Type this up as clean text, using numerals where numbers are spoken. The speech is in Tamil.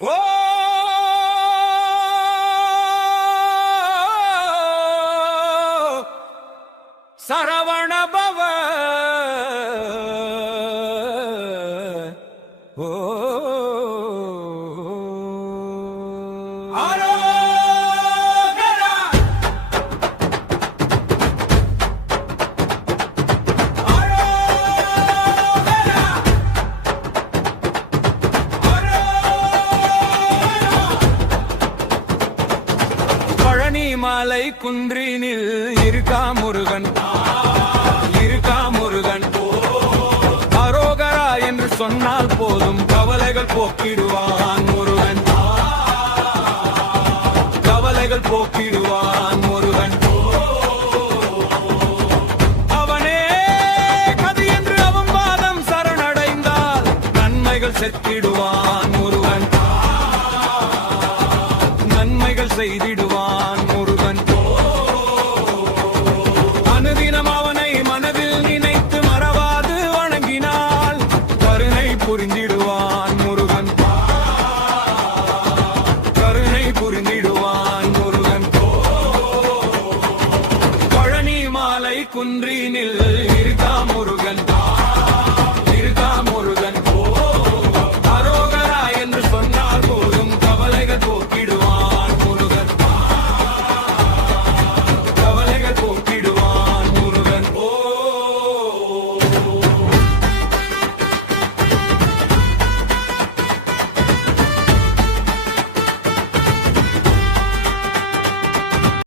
ஓ சரவண பவ ஓ மலை குன்றினில் இருக்கா முருகன் அரோகரா என்று சொன்னால் போதும் கவலைகள் போக்கிடுவான் முருகன் கவலைகள் போக்கிடுவான் முருகன் அவனே கதி என்று அவன் பாதம் சரணடைந்தால் நன்மைகள் செத்திடுவான் முருகன் நன்மைகள் செய்திடுவான் புரிந்திடும்.